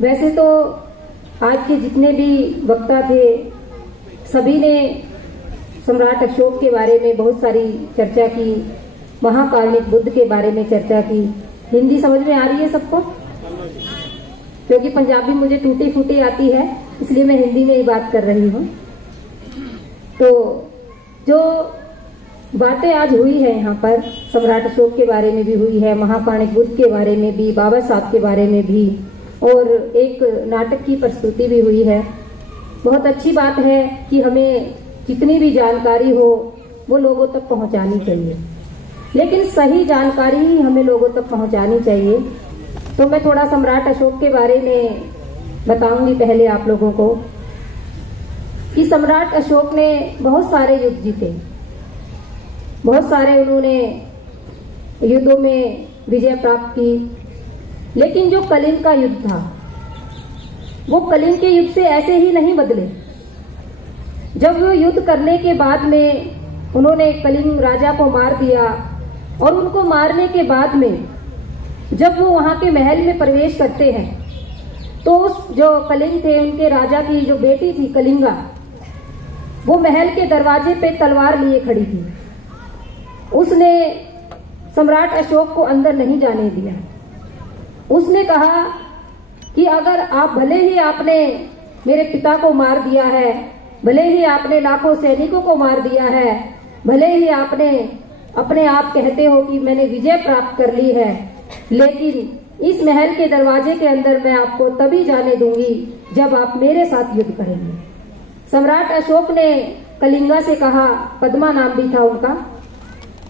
वैसे तो आज के जितने भी वक्ता थे सभी ने सम्राट अशोक के बारे में बहुत सारी चर्चा की, महाकारुणिक बुद्ध के बारे में चर्चा की। हिंदी समझ में आ रही है सबको? क्योंकि पंजाबी मुझे टूटी फूटी आती है, इसलिए मैं हिंदी में ही बात कर रही हूँ। तो जो बातें आज हुई है यहाँ पर, सम्राट अशोक के बारे में भी हुई है, महाकारुणिक बुद्ध के बारे में भी, बाबा साहब के बारे में भी, और एक नाटक की प्रस्तुति भी हुई है। बहुत अच्छी बात है कि हमें जितनी भी जानकारी हो वो लोगों तक पहुँचानी चाहिए, लेकिन सही जानकारी ही हमें लोगों तक पहुँचानी चाहिए। तो मैं थोड़ा सम्राट अशोक के बारे में बताऊंगी पहले आप लोगों को कि सम्राट अशोक ने बहुत सारे युद्ध जीते, बहुत सारे उन्होंने युद्धों में विजय प्राप्त की। लेकिन जो कलिंग का युद्ध था वो कलिंग के युद्ध से ऐसे ही नहीं बदले। जब वो युद्ध करने के बाद में उन्होंने कलिंग राजा को मार दिया, और उनको मारने के बाद में जब वो वहां के महल में प्रवेश करते हैं तो उस जो कलिंग थे उनके राजा की जो बेटी थी कलिंगा, वो महल के दरवाजे पे तलवार लिए खड़ी थी। उसने सम्राट अशोक को अंदर नहीं जाने दिया। उसने कहा कि अगर आप भले ही आपने मेरे पिता को मार दिया है, भले ही आपने लाखों सैनिकों को मार दिया है, भले ही आपने अपने आप कहते हो कि मैंने विजय प्राप्त कर ली है, लेकिन इस महल के दरवाजे के अंदर मैं आपको तभी जाने दूंगी जब आप मेरे साथ युद्ध करेंगे। सम्राट अशोक ने कलिंगा से कहा, पद्मा नाम भी था उनका,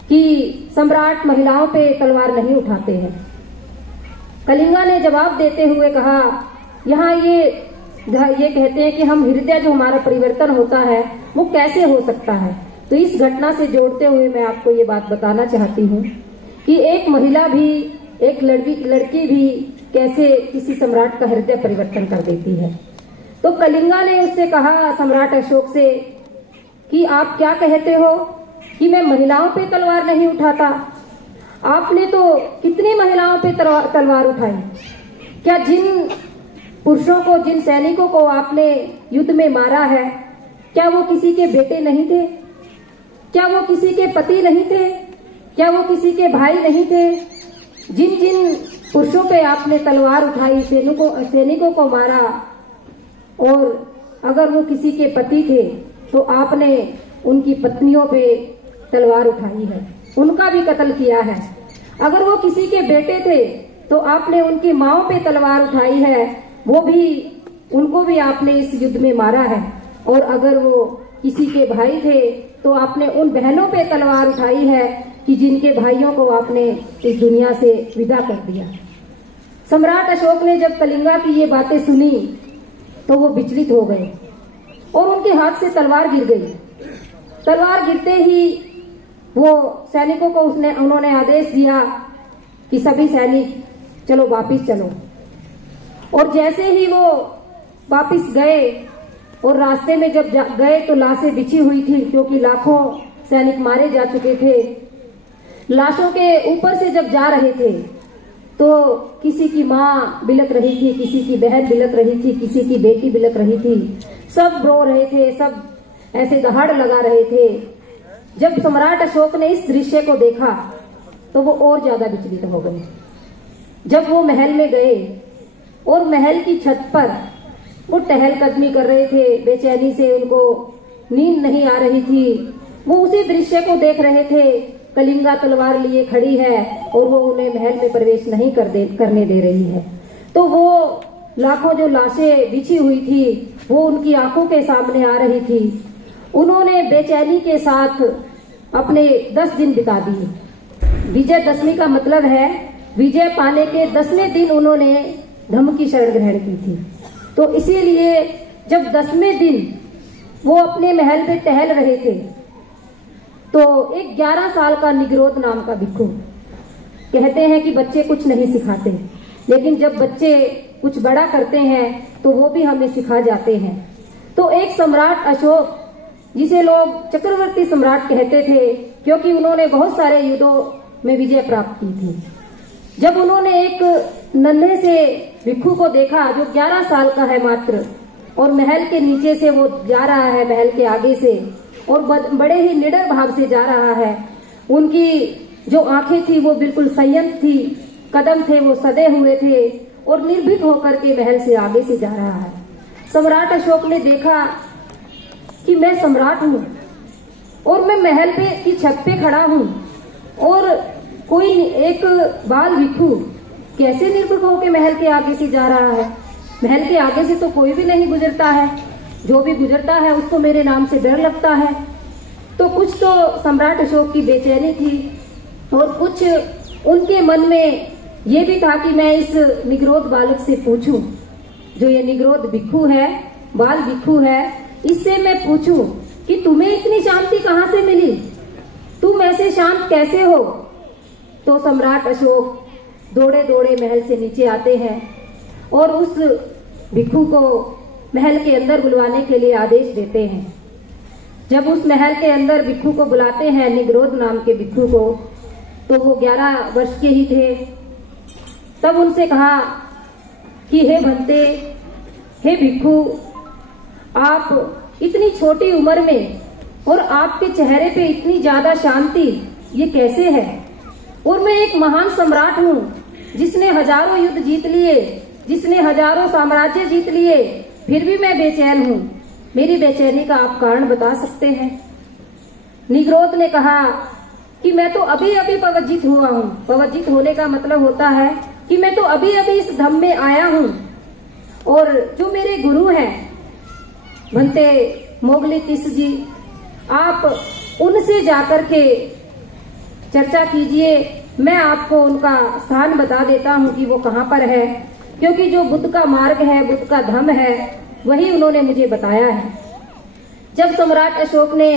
कि सम्राट महिलाओं पे तलवार नहीं उठाते हैं। कलिंगा ने जवाब देते हुए कहा, यहाँ ये कहते हैं कि हम हृदय जो हमारा परिवर्तन होता है वो कैसे हो सकता है। तो इस घटना से जोड़ते हुए मैं आपको ये बात बताना चाहती हूँ कि एक महिला भी, एक लड़की भी कैसे किसी सम्राट का हृदय परिवर्तन कर देती है। तो कलिंगा ने उससे कहा, सम्राट अशोक से, कि आप क्या कहते हो कि मैं महिलाओं पे तलवार नहीं उठाता? आपने तो कितनी महिलाओं पे तलवार उठाई। क्या जिन पुरुषों को, जिन सैनिकों को आपने युद्ध में मारा है, क्या वो किसी के बेटे नहीं थे? क्या वो किसी के पति नहीं थे? क्या वो किसी के भाई नहीं थे? जिन जिन पुरुषों पे आपने तलवार उठाई, सैनिकों को मारा, और अगर वो किसी के पति थे तो आपने उनकी पत्नियों पे तलवार उठाई है, उनका भी कत्ल किया है। अगर वो किसी के बेटे थे तो आपने उनकी माओं पे तलवार उठाई है, वो भी, उनको भी आपने इस युद्ध में मारा है। और अगर वो किसी के भाई थे तो आपने उन बहनों पे तलवार उठाई है कि जिनके भाइयों को आपने इस दुनिया से विदा कर दिया। सम्राट अशोक ने जब कलिंगा की ये बातें सुनी तो वो विचलित हो गए और उनके हाथ से तलवार गिर गई। तलवार गिरते ही वो सैनिकों को उन्होंने आदेश दिया कि सभी सैनिक चलो वापिस चलो। और जैसे ही वो वापिस गए और रास्ते में जब गए तो लाशें बिछी हुई थी, क्योंकि लाखों सैनिक मारे जा चुके थे। लाशों के ऊपर से जब जा रहे थे तो किसी की माँ बिलक रही थी, किसी की बहन बिलक रही थी, किसी की बेटी बिलक रही थी, सब रो रहे थे, सब ऐसे दहाड़ लगा रहे थे। जब सम्राट अशोक ने इस दृश्य को देखा तो वो और ज्यादा विचलित हो गए। जब वो महल में गए और महल की छत पर वो टहलकदमी कर रहे थे, बेचैनी से उनको नींद नहीं आ रही थी, वो उसी दृश्य को देख रहे थे। कलिंगा तलवार लिए खड़ी है और वो उन्हें महल में प्रवेश नहीं करने दे रही है। तो वो लाखों जो लाशें बिछी हुई थी वो उनकी आंखों के सामने आ रही थी। उन्होंने बेचैनी के साथ अपने 10 दिन बिता दिए। विजयदशमी का मतलब है विजय पाने के 10वें दिन उन्होंने धम्म की शरण ग्रहण की थी। तो इसीलिए जब 10वें दिन वो अपने महल में टहल रहे थे तो एक 11 साल का निग्रोध नाम का भिक्षु, कहते हैं कि बच्चे कुछ नहीं सिखाते, लेकिन जब बच्चे कुछ बड़ा करते हैं तो वो भी हमें सिखा जाते हैं। तो एक सम्राट अशोक, जिसे लोग चक्रवर्ती सम्राट कहते थे क्योंकि उन्होंने बहुत सारे युद्धों में विजय प्राप्त की थी, जब उन्होंने एक नन्हे से भिक्षु को देखा जो 11 साल का है मात्र, और महल के नीचे से वो जा रहा है, महल के आगे से, और बड़े ही निडर भाव से जा रहा है। उनकी जो आंखें थी वो बिल्कुल संयत थी, कदम थे वो सदे हुए थे, और निर्भीक होकर के महल से आगे से जा रहा है। सम्राट अशोक ने देखा कि मैं सम्राट हूँ और मैं महल पे की छत पे खड़ा हूँ, और कोई एक बाल भिक्षु कैसे निर्भीक होकर महल के आगे से जा रहा है। महल के आगे से तो कोई भी नहीं गुजरता है, जो भी गुजरता है उसको मेरे नाम से डर लगता है। तो कुछ तो सम्राट अशोक की बेचैनी थी, और कुछ उनके मन में ये भी था कि मैं इस निग्रोध बालक से पूछूं, जो ये निग्रोध भिक्षु है, बाल भिक्षु है, इससे मैं पूछूं कि तुम्हें इतनी शांति कहाँ से मिली, तुम ऐसे शांत कैसे हो। तो सम्राट अशोक दौड़े दौड़े महल से नीचे आते हैं और उस भिक्षु को महल के अंदर बुलवाने के लिए आदेश देते हैं। जब उस महल के अंदर भिक्षु को बुलाते हैं, निग्रोध नाम के भिक्षु को, तो वो 11 वर्ष के ही थे। तब उनसे कहा कि हे भंते, हे भिक्षु, आप इतनी छोटी उम्र में और आपके चेहरे पे इतनी ज्यादा शांति, ये कैसे है। और मैं एक महान सम्राट हूँ जिसने हजारों युद्ध जीत लिए, जिसने हजारों साम्राज्य जीत लिए, फिर भी मैं बेचैन हूँ। मेरी बेचैनी का आप कारण बता सकते हैं। निग्रोध ने कहा कि मैं तो अभी अभी पवज्जित हुआ हूँ। पवज्जित होने का मतलब होता है कि मैं तो अभी अभी इस धम में आया हूँ, और जो मेरे गुरु हैं भंते मोगलीतिस जी, आप उनसे जाकर के चर्चा कीजिए। मैं आपको उनका स्थान बता देता हूँ कि वो कहाँ पर है, क्योंकि जो बुद्ध का मार्ग है, बुद्ध का धम्म है, वही उन्होंने मुझे बताया है। जब सम्राट अशोक ने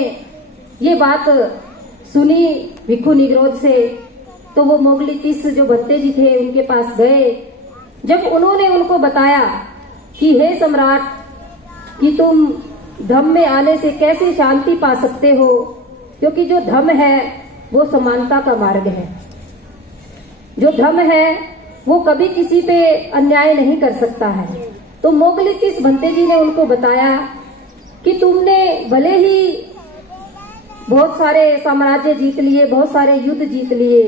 ये बात सुनी भिक्षु निग्रोध से, तो वो मोगलीतिस जो भंते जी थे उनके पास गए। जब उन्होंने उनको बताया कि हे सम्राट, कि तुम धम्म में आने से कैसे शांति पा सकते हो, क्योंकि जो धम्म है वो समानता का मार्ग है। जो धम्म है वो कभी किसी पे अन्याय नहीं कर सकता है। तो मोगलीतिस भंते जी ने उनको बताया कि तुमने भले ही बहुत सारे साम्राज्य जीत लिए, बहुत सारे युद्ध जीत लिए,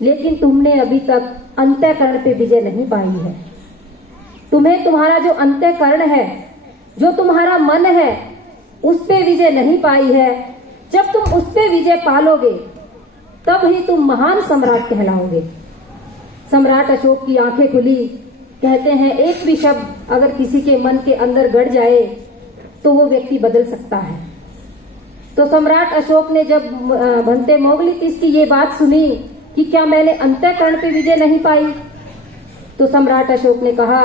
लेकिन तुमने अभी तक अंतःकरण पे विजय नहीं पाई है। तुम्हें तुम्हारा जो अंतःकरण है, जो तुम्हारा मन है, उस पे विजय नहीं पाई है। जब तुम उस पे विजय पालोगे तब ही तुम महान सम्राट कहलाओगे। सम्राट अशोक की आंखें खुली। कहते हैं एक भी शब्द अगर किसी के मन के अंदर गड़ जाए तो वो व्यक्ति बदल सकता है। तो सम्राट अशोक ने जब भंते मोगलीतिस की ये बात सुनी कि क्या मैंने अंतःकरण पे विजय नहीं पाई, तो सम्राट अशोक ने कहा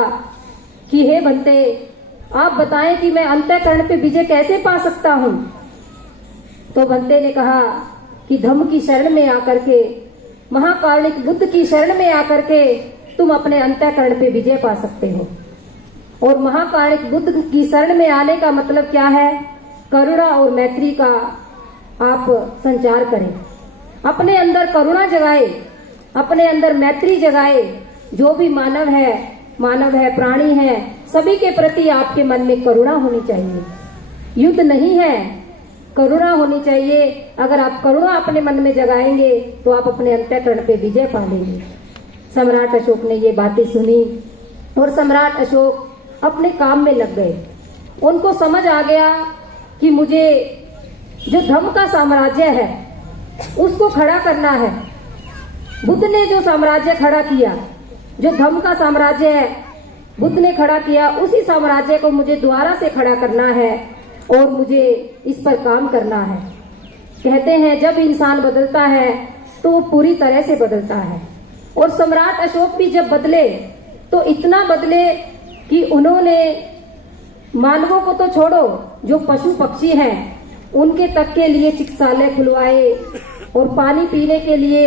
कि हे भंते, आप बताएं कि मैं अंतःकरण पे विजय कैसे पा सकता हूँ। तो भंते ने कहा कि धम्म की शरण में आकर के, महाकारुणिक बुद्ध की शरण में आकर के तुम अपने अंतःकरण पे विजय पा सकते हो। और महाकारुणिक बुद्ध की शरण में आने का मतलब क्या है? करुणा और मैत्री का आप संचार करें, अपने अंदर करुणा जगाए, अपने अंदर मैत्री जगाए। जो भी मानव है, प्राणी है, सभी के प्रति आपके मन में करुणा होनी चाहिए। युद्ध नहीं है, करुणा होनी चाहिए। अगर आप करुणा अपने मन में जगाएंगे तो आप अपने अंतःकरण पे विजय पा लेंगे। सम्राट अशोक ने ये बातें सुनी और सम्राट अशोक अपने काम में लग गए। उनको समझ आ गया कि मुझे जो धम्म का साम्राज्य है उसको खड़ा करना है। बुद्ध ने जो साम्राज्य खड़ा किया, जो धम्म का साम्राज्य है, बुद्ध ने खड़ा किया, उसी साम्राज्य को मुझे दोबारा से खड़ा करना है और मुझे इस पर काम करना है। कहते हैं जब इंसान बदलता है तो वो पूरी तरह से बदलता है। और सम्राट अशोक भी जब बदले तो इतना बदले कि उन्होंने मानवों को तो छोड़ो, जो पशु पक्षी हैं उनके तक के लिए चिकित्सालय खुलवाए। और पानी पीने के लिए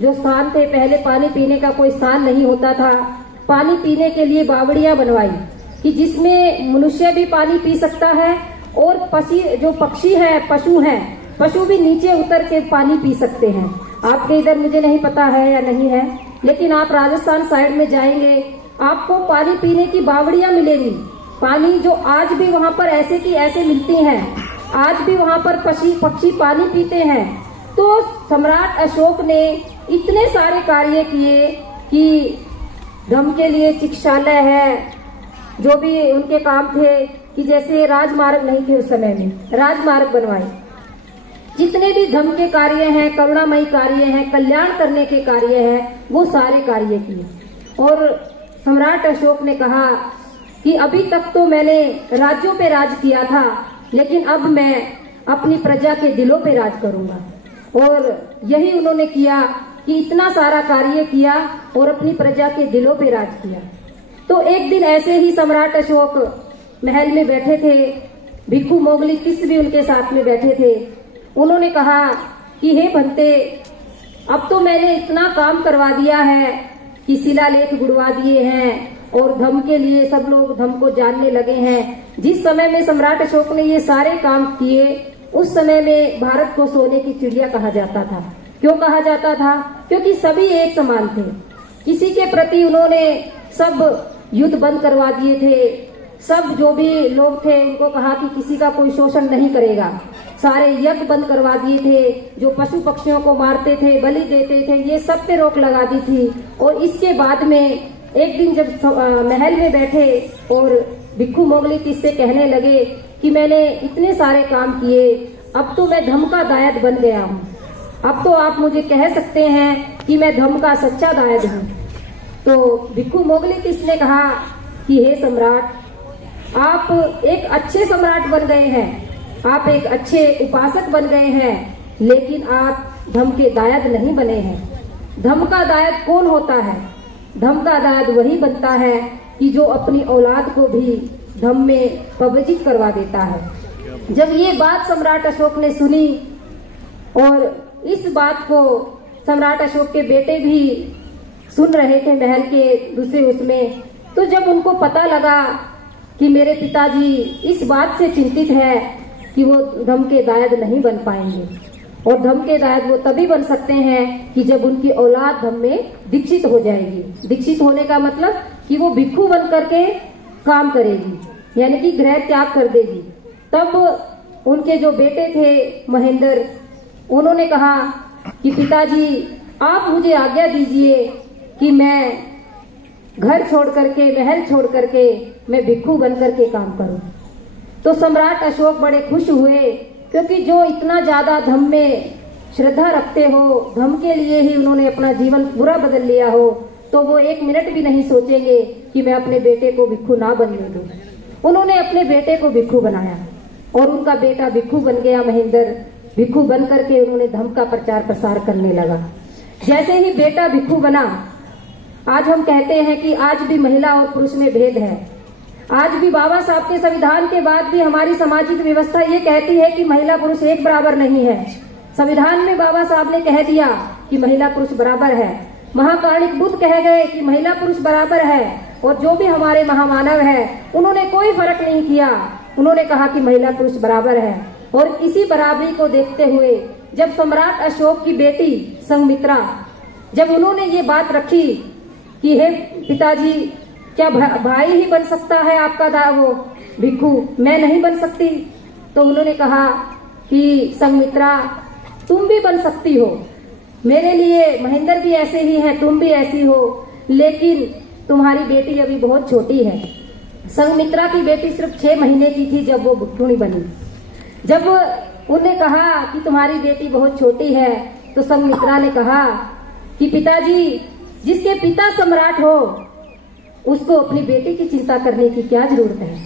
जो स्थान थे, पहले पानी पीने का कोई स्थान नहीं होता था, पानी पीने के लिए बावड़ियां बनवाई कि जिसमें मनुष्य भी पानी पी सकता है और जो पक्षी हैं, पशु भी नीचे उतर के पानी पी सकते हैं। आपके इधर मुझे नहीं पता है या नहीं है, लेकिन आप राजस्थान साइड में जाएंगे आपको पानी पीने की बावड़ियां मिलेंगी। पानी जो आज भी वहां पर ऐसे की ऐसे मिलती हैं, आज भी वहां पर पक्षी पानी पीते हैं। तो सम्राट अशोक ने इतने सारे कार्य किए कि धम्म के लिए चिकित्सालय है, जो भी उनके काम थे, कि जैसे राजमार्ग नहीं थे उस समय में, राजमार्ग बनवाए। जितने भी धम्म के कार्य हैं, करुणामयी कार्य हैं, कल्याण करने के कार्य हैं, वो सारे कार्य किए। और सम्राट अशोक ने कहा कि अभी तक तो मैंने राज्यों पे राज किया था, लेकिन अब मैं अपनी प्रजा के दिलों पे राज करूंगा। और यही उन्होंने किया कि इतना सारा कार्य किया और अपनी प्रजा के दिलों पे राज किया। तो एक दिन ऐसे ही सम्राट अशोक महल में बैठे थे, भिक्खु मोगली तिस्स भी उनके साथ में बैठे थे। उन्होंने कहा कि हे भंते, अब तो मैंने इतना काम करवा दिया है कि शिलालेख गुड़वा दिए हैं और धम्म के लिए सब लोग धम्म को जानने लगे हैं। जिस समय में सम्राट अशोक ने ये सारे काम किए, उस समय में भारत को सोने की चिड़िया कहा जाता था। क्यों कहा जाता था? क्योंकि सभी एक समान थे। किसी के प्रति उन्होंने सब युद्ध बंद करवा दिए थे। सब जो भी लोग थे उनको कहा कि किसी का कोई शोषण नहीं करेगा। सारे यज्ञ बंद करवा दिए थे। जो पशु पक्षियों को मारते थे, बलि देते थे, ये सब पे रोक लगा दी थी। और इसके बाद में एक दिन जब महल में बैठे और भिक्खु मोगली तिस्स से कहने लगे कि मैंने इतने सारे काम किए, अब तो मैं धम्म का दायद बन गया हूँ। अब तो आप मुझे कह सकते हैं कि मैं धम्म का सच्चा दायद हूँ। तो भिक्खु मोगली तिस्स ने कहा कि हे सम्राट, आप एक अच्छे सम्राट बन गए हैं, आप एक अच्छे उपासक बन गए हैं, लेकिन आप धम्म के दायद नहीं बने हैं। धम्म का दायद कौन होता है? धम्म का दायद वही बनता है कि जो अपनी औलाद को भी धम्म में पवित्र करवा देता है। जब ये बात सम्राट अशोक ने सुनी और इस बात को सम्राट अशोक के बेटे भी सुन रहे थे महल के दूसरे उसमें, तो जब उनको पता लगा कि मेरे पिताजी इस बात से चिंतित है कि वो धम्म के दायद नहीं बन पाएंगे, और धम्म के दायद वो तभी बन सकते हैं कि जब उनकी औलाद धम्म में दीक्षित हो जाएगी। दीक्षित होने का मतलब कि वो भिक्खु बन करके काम करेगी, यानी कि गृह त्याग कर देगी। तब उनके जो बेटे थे महेंद्र, उन्होंने कहा कि पिताजी आप मुझे आज्ञा दीजिए कि मैं घर छोड़ करके, महल छोड़ करके मैं भिक्खु बन करके काम करूं। तो सम्राट अशोक बड़े खुश हुए, क्योंकि जो इतना ज्यादा धम्म में श्रद्धा रखते हो, धम्म के लिए ही उन्होंने अपना जीवन पूरा बदल लिया हो, तो वो एक मिनट भी नहीं सोचेंगे कि मैं अपने बेटे को भिक्खु ना बनने दूं। उन्होंने अपने बेटे को भिक्खु बनाया और उनका बेटा भिक्खु बन गया। महेंद्र भिक्खु बन करके उन्होंने धम्म का प्रचार प्रसार करने लगा। जैसे ही बेटा भिक्खु बना, आज हम कहते हैं कि आज भी महिला और पुरुष में भेद है। आज भी बाबा साहब के संविधान के बाद भी हमारी सामाजिक व्यवस्था ये कहती है कि महिला पुरुष एक बराबर नहीं है। संविधान में बाबा साहब ने कह दिया कि महिला पुरुष बराबर है। महाकाणिक बुद्ध कह गए कि महिला पुरुष बराबर है, और जो भी हमारे महामानव है उन्होंने कोई फर्क नहीं किया, उन्होंने कहा कि महिला पुरुष बराबर है। और इसी बराबरी को देखते हुए जब सम्राट अशोक की बेटी संघमित्रा, जब उन्होंने ये बात रखी कि हे पिताजी, क्या भाई ही बन सकता है आपका वो भिक्खु, मैं नहीं बन सकती? तो उन्होंने कहा कि संघमित्रा तुम भी बन सकती हो, मेरे लिए महेंद्र भी ऐसे ही हैं, तुम भी ऐसी हो, लेकिन तुम्हारी बेटी अभी बहुत छोटी है। संघमित्रा की बेटी सिर्फ 6 महीने की थी जब वो भिक्षुणी बनी। जब उन्हें कहा कि तुम्हारी बेटी बहुत छोटी है, तो संघमित्रा ने कहा कि पिताजी, जिसके पिता सम्राट हो उसको अपनी बेटी की चिंता करने की क्या जरूरत है?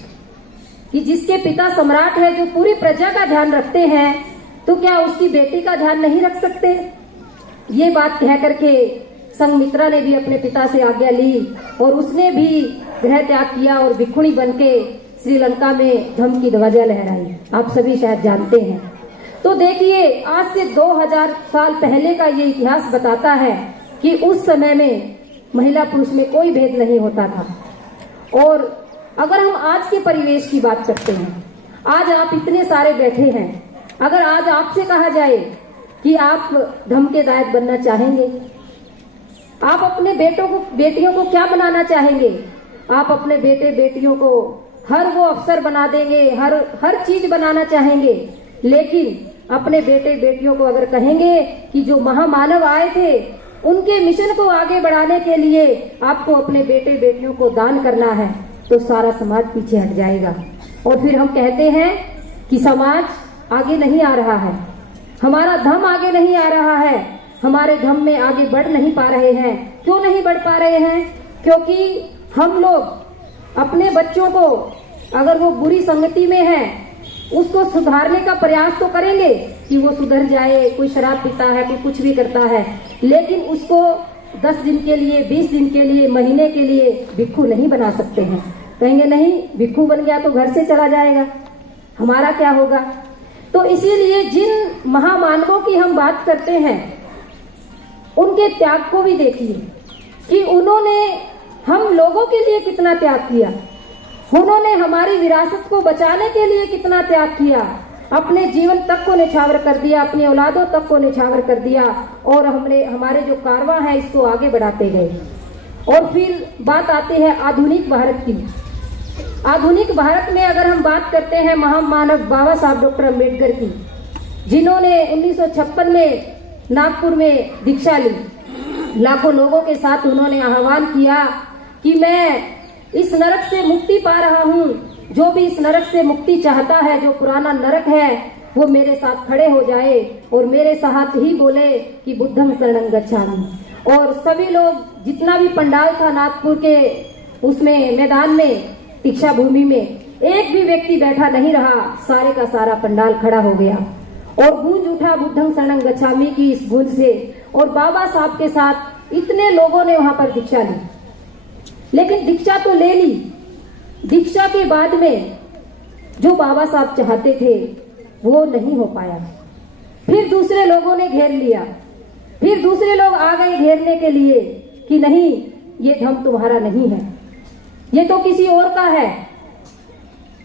कि जिसके पिता सम्राट है, जो पूरी प्रजा का ध्यान रखते हैं, तो क्या उसकी बेटी का ध्यान नहीं रख सकते? ये बात कह करके संघमित्रा ने भी अपने पिता से आज्ञा ली और उसने भी गृह त्याग किया और भिक्षुणी बनके श्रीलंका में धम्म की ध्वजा लहराई। आप सभी शायद जानते हैं। तो देखिए, आज से 2000 साल पहले का ये इतिहास बताता है कि उस समय में महिला पुरुष में कोई भेद नहीं होता था। और अगर हम आज के परिवेश की बात करते हैं, आज आप इतने सारे बैठे हैं, अगर आज आपसे कहा जाए कि आप धम्म के दायद बनना चाहेंगे, आप अपने बेटियों को क्या बनाना चाहेंगे? आप अपने बेटे बेटियों को हर वो अफसर बना देंगे, हर चीज बनाना चाहेंगे, लेकिन अपने बेटे बेटियों को अगर कहेंगे कि जो महामानव आए थे उनके मिशन को आगे बढ़ाने के लिए आपको अपने बेटे बेटियों को दान करना है, तो सारा समाज पीछे हट जाएगा। और फिर हम कहते हैं कि समाज आगे नहीं आ रहा है, हमारा धर्म आगे नहीं आ रहा है, हमारे धर्म में आगे बढ़ नहीं पा रहे हैं। क्यों नहीं बढ़ पा रहे हैं? क्योंकि हम लोग अपने बच्चों को अगर वो बुरी संगति में है उसको सुधारने का प्रयास तो करेंगे कि वो सुधर जाए। कोई शराब पीता है, कोई कुछ भी करता है, लेकिन उसको 10 दिन के लिए, 20 दिन के लिए, महीने के लिए भिक्खु नहीं बना सकते हैं। कहेंगे नहीं, भिक्खु बन गया तो घर से चला जाएगा, हमारा क्या होगा? तो इसीलिए जिन महामानवों की हम बात करते हैं उनके त्याग को भी देखिए कि उन्होंने हम लोगों के लिए कितना त्याग किया, उन्होंने हमारी विरासत को बचाने के लिए कितना त्याग किया, अपने जीवन तक को निछावर कर दिया, अपनी औलादों तक को निछावर कर दिया, और हमारे जो कारवां है इसको आगे बढ़ाते गए। और फिर बात आती है आधुनिक भारत की। आधुनिक भारत में अगर हम बात करते हैं महामानव बाबा साहब डॉक्टर अम्बेडकर की, जिन्होंने 1956 में नागपुर में दीक्षा ली, लाखों लोगों के साथ उन्होंने आह्वान किया कि मैं इस नरक से मुक्ति पा रहा हूँ, जो भी इस नरक से मुक्ति चाहता है, जो पुराना नरक है, वो मेरे साथ खड़े हो जाए और मेरे साथ ही बोले कि बुद्धं शरणं गच्छामि। और सभी लोग, जितना भी पंडाल था नागपुर के उसमें मैदान में, दीक्षा भूमि में, एक भी व्यक्ति बैठा नहीं रहा, सारे का सारा पंडाल खड़ा हो गया और गूंज उठा बुद्धं शरणं गच्छामि की इस गूंज से। और बाबा साहब के साथ इतने लोगों ने वहां पर दीक्षा ली, लेकिन दीक्षा तो ले ली, दीक्षा के बाद में जो बाबा साहब चाहते थे वो नहीं हो पाया। फिर दूसरे लोगों ने घेर लिया, फिर दूसरे लोग आ गए घेरने के लिए कि नहीं, ये धर्म तुम्हारा नहीं है, ये तो किसी और का है।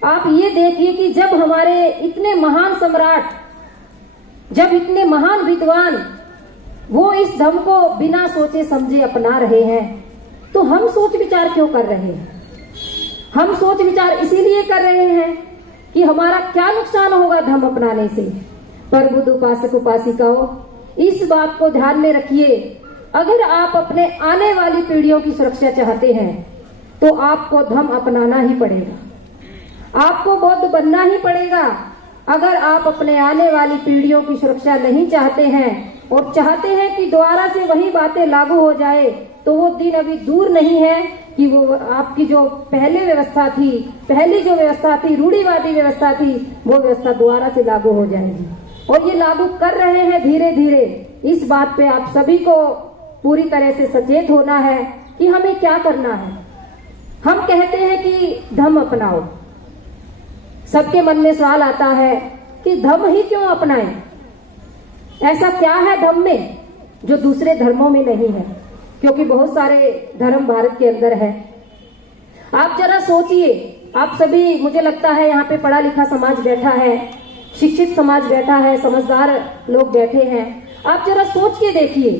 आप ये देखिए कि जब हमारे इतने महान सम्राट, जब इतने महान विद्वान वो इस धर्म को बिना सोचे समझे अपना रहे हैं, तो हम सोच विचार क्यों कर रहे हैं? हम सोच विचार इसीलिए कर रहे हैं कि हमारा क्या नुकसान होगा धर्म अपनाने से। पर बुद्ध उपासक उपासिकाओं, इस बात को ध्यान में रखिए, अगर आप अपने आने वाली पीढ़ियों की सुरक्षा चाहते हैं तो आपको धर्म अपनाना ही पड़ेगा, आपको बौद्ध बनना ही पड़ेगा। अगर आप अपने आने वाली पीढ़ियों की सुरक्षा नहीं चाहते हैं और चाहते हैं कि दोबारा से वही बातें लागू हो जाए, तो वो दिन अभी दूर नहीं है कि वो आपकी जो पहले व्यवस्था थी, पहली जो व्यवस्था थी, रूढ़िवादी व्यवस्था थी, वो व्यवस्था दोबारा से लागू हो जाएगी। और ये लागू कर रहे हैं धीरे धीरे। इस बात पे आप सभी को पूरी तरह से सचेत होना है कि हमें क्या करना है। हम कहते हैं कि धर्म अपनाओ, सबके मन में सवाल आता है कि धर्म ही क्यों अपनाएं? ऐसा क्या है धर्म में जो दूसरे धर्मों में नहीं है? क्योंकि बहुत सारे धर्म भारत के अंदर है। आप जरा सोचिए, आप सभी, मुझे लगता है यहाँ पे पढ़ा लिखा समाज बैठा है, शिक्षित समाज बैठा है, समझदार लोग बैठे हैं। आप जरा सोच के देखिए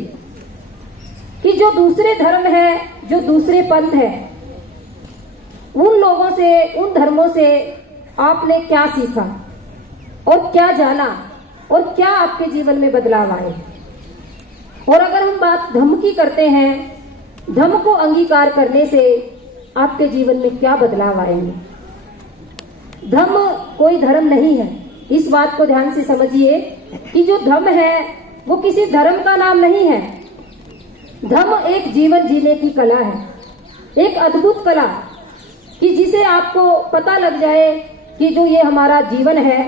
कि जो दूसरे धर्म है, जो दूसरे पंथ है, उन लोगों से, उन धर्मों से आपने क्या सीखा और क्या जाना और क्या आपके जीवन में बदलाव आए? और अगर हम बात धम्म की करते हैं, धम्म को अंगीकार करने से आपके जीवन में क्या बदलाव आएंगे? धम्म कोई धर्म नहीं है, इस बात को ध्यान से समझिए कि जो धम्म है वो किसी धर्म का नाम नहीं है। धम्म एक जीवन जीने की कला है, एक अद्भुत कला कि जिसे आपको पता लग जाए कि जो ये हमारा जीवन है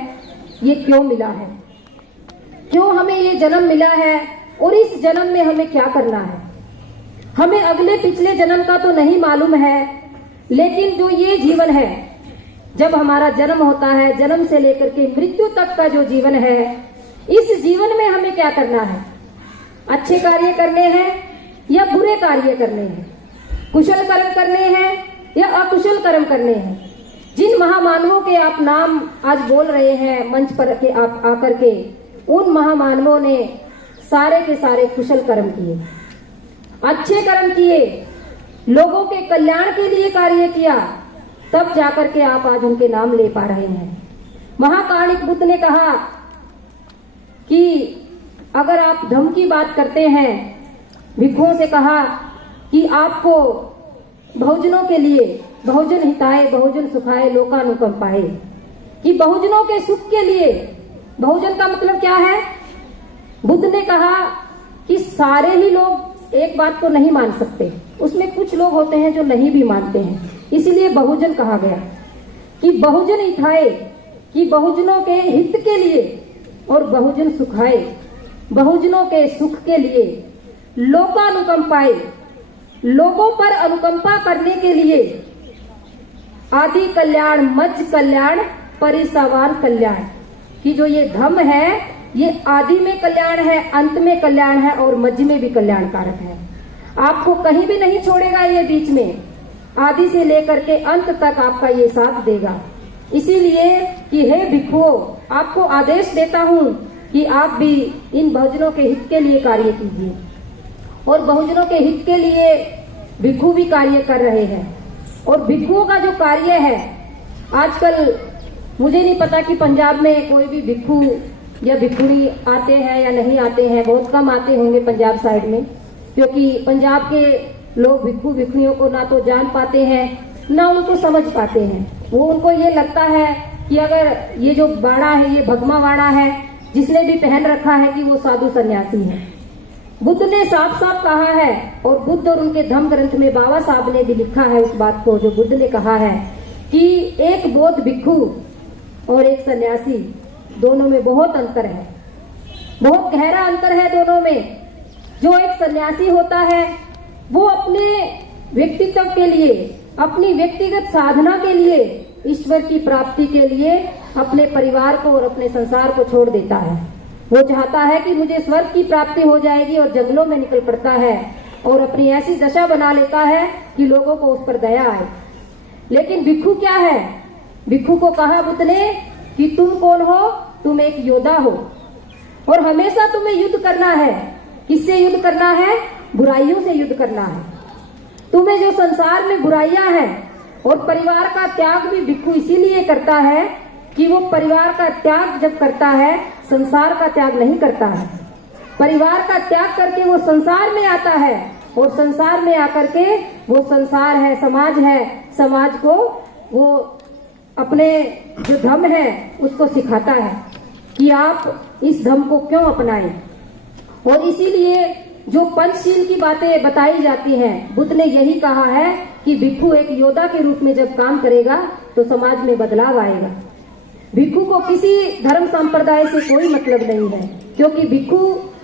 ये क्यों मिला है, क्यों हमें ये जन्म मिला है और इस जन्म में हमें क्या करना है। हमें अगले पिछले जन्म का तो नहीं मालूम है, लेकिन जो ये जीवन है, जब हमारा जन्म होता है, जन्म से लेकर के मृत्यु तक का जो जीवन है, इस जीवन में हमें क्या करना है? अच्छे कार्य करने हैं या बुरे कार्य करने हैं? कुशल कर्म करने हैं या अकुशल कर्म करने हैं? जिन महामानवों के आप नाम आज बोल रहे हैं मंच पर के आप आकर के, उन महामानवों ने सारे के सारे कुशल कर्म किए। अच्छे कर्म किए, लोगों के कल्याण के लिए कार्य किया, तब जाकर के आप आज उनके नाम ले पा रहे हैं। महाकाणिक बुद्ध ने कहा कि अगर आप धर्म की बात करते हैं, भिक्षुओं से कहा कि आपको बहुजनों के लिए बहुजन हिताय बहुजन सुखाय लोकानुकंपाय, कि बहुजनों के सुख के लिए, बहुजन का मतलब क्या है? बुद्ध ने कहा कि सारे ही लोग एक बात को नहीं मान सकते, उसमें कुछ लोग होते हैं जो नहीं भी मानते हैं, इसीलिए बहुजन कहा गया कि बहुजन हिताय, कि बहुजनों के हित के लिए, और बहुजन सुखाय, बहुजनों के सुख के लिए, लोकानुकंपाय, लोगों पर अनुकंपा करने के लिए, आदि कल्याण मध्य कल्याण परिसावान कल्याण, कि जो ये धम्म है ये आदि में कल्याण है, अंत में कल्याण है और मध्य में भी कल्याणकारक है। आपको कहीं भी नहीं छोड़ेगा, ये बीच में आदि से लेकर के अंत तक आपका ये साथ देगा। इसीलिए कि हे भिक्षुओं, आपको आदेश देता हूं कि आप भी इन बहुजनों के हित के लिए कार्य कीजिए। और बहुजनों के हित के लिए भिक्षु भी कार्य कर रहे हैं। और भिक्षुओं का जो कार्य है, आजकल मुझे नहीं पता कि पंजाब में कोई भी भिक्षु या भिक्षुणी आते हैं या नहीं आते हैं, बहुत कम आते होंगे पंजाब साइड में, क्योंकि पंजाब के लोग भिक्षु भिक्षुणियों को ना तो जान पाते हैं ना उनको समझ पाते हैं। वो उनको ये लगता है कि अगर ये जो बाड़ा है ये भगमा वाड़ा है, जिसने भी पहन रखा है कि वो साधु सन्यासी है। बुद्ध ने साफ साफ कहा है, और बुद्ध और उनके धम्म ग्रंथ में बाबा साहब ने भी लिखा है उस बात को, जो बुद्ध ने कहा है कि एक बौद्ध भिक्षु और एक सन्यासी, दोनों में बहुत अंतर है, बहुत गहरा अंतर है दोनों में। जो एक सन्यासी होता है वो अपने व्यक्तित्व के लिए, अपनी व्यक्तिगत साधना के लिए, ईश्वर की प्राप्ति के लिए अपने परिवार को और अपने संसार को छोड़ देता है। वो चाहता है कि मुझे स्वर्ग की प्राप्ति हो जाएगी और जंगलों में निकल पड़ता है और अपनी ऐसी दशा बना लेता है कि लोगों को उस पर दया आए। लेकिन भिक्षु क्या है? भिक्षु को कहा बुद्ध ने कि तुम कौन हो? तुम एक योद्धा हो और हमेशा तुम्हें युद्ध करना है। किससे युद्ध करना है? बुराइयों से युद्ध करना है। तुम्हें जो संसार में बुराइयां हैं, और परिवार का त्याग भी भिक्षु इसीलिए करता है कि वो परिवार का त्याग जब करता है, संसार का त्याग नहीं करता है। परिवार का त्याग करके वो संसार में आता है, और संसार में आकर के वो संसार है, समाज को वो अपने जो धर्म है उसको सिखाता है कि आप इस धर्म को क्यों अपनाएं। और इसीलिए जो पंचशील की बातें बताई जाती हैं, बुद्ध ने यही कहा है कि भिक्षु एक योद्धा के रूप में जब काम करेगा तो समाज में बदलाव आएगा। भिक्षु को किसी धर्म संप्रदाय से कोई मतलब नहीं है, क्योंकि भिक्षु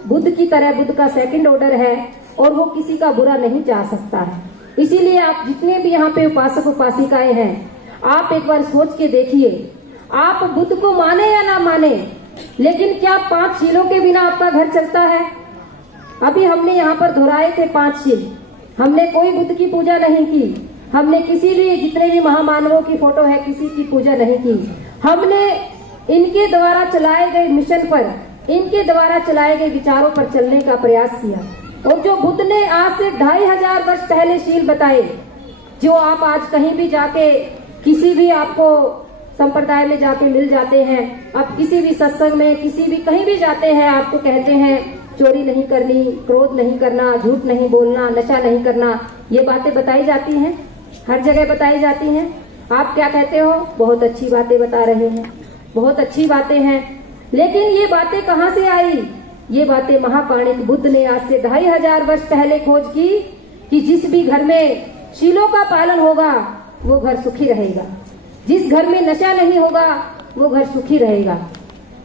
बुद्ध की तरह, बुद्ध का सेकंड ऑर्डर है और वो किसी का बुरा नहीं चाह सकता है। इसीलिए आप जितने भी यहाँ पे उपासक उपासिकाएं हैं, आप एक बार सोच के देखिए, आप बुद्ध को माने या ना माने, लेकिन क्या 5 शीलों के बिना आपका घर चलता है? अभी हमने यहाँ पर दोहराए थे 5 शील। हमने कोई बुद्ध की पूजा नहीं की, हमने किसी भी, जितने भी महामानवों की फोटो है, किसी की पूजा नहीं की। हमने इनके द्वारा चलाए गए मिशन पर, इनके द्वारा चलाए गए विचारों पर चलने का प्रयास किया। और जो बुद्ध ने आज से 2500 वर्ष पहले शील बताए, जो आप आज कहीं भी जाके, किसी भी आपको संप्रदाय में जाके मिल जाते हैं, आप किसी भी सत्संग में, किसी भी कहीं भी जाते हैं, आपको कहते हैं चोरी नहीं करनी, क्रोध नहीं करना, झूठ नहीं बोलना, नशा नहीं करना, ये बातें बताई जाती हैं, हर जगह बताई जाती हैं। आप क्या कहते हो? बहुत अच्छी बातें बता रहे हैं, बहुत अच्छी बातें हैं। लेकिन ये बातें कहाँ से आई? ये बातें महाकाणिक बुद्ध ने आज से 2500 वर्ष पहले खोज की कि जिस भी घर में शीलों का पालन होगा वो घर सुखी रहेगा, जिस घर में नशा नहीं होगा वो घर सुखी रहेगा,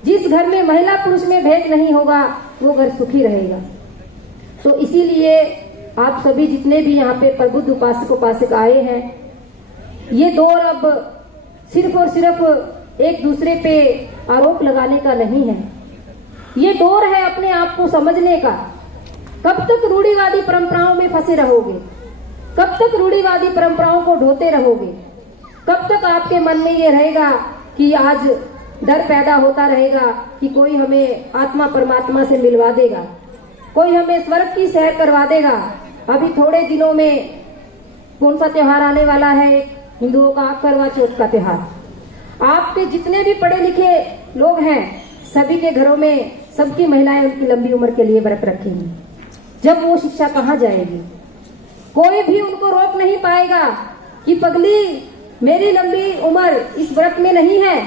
जिस घर में महिला पुरुष में भेद नहीं होगा वो घर सुखी रहेगा। तो इसीलिए आप सभी जितने भी यहाँ पे प्रबुद्ध उपासक उपासक आए हैं, ये दौर अब सिर्फ और सिर्फ एक दूसरे पे आरोप लगाने का नहीं है, ये दौर है अपने आप को समझने का। कब तक रूढ़िवादी परंपराओं में फंसे रहोगे? कब तक रूढ़िवादी परंपराओं को ढोते रहोगे? कब तक आपके मन में ये रहेगा कि आज डर पैदा होता रहेगा कि कोई हमें आत्मा परमात्मा से मिलवा देगा, कोई हमें स्वर्ग की सैर करवा देगा, अभी थोड़े दिनों में कौन सा त्योहार आने वाला है, हिंदुओं का करवा चौथ का त्योहार। आपके जितने भी पढ़े लिखे लोग हैं, सभी के घरों में सबकी महिलाएं उनकी लंबी उम्र के लिए व्रत रखेंगी। जब वो शिक्षा कहाँ जाएगी? कोई भी उनको रोक नहीं पाएगा कि पगली मेरी लंबी उम्र इस व्रत में नहीं है,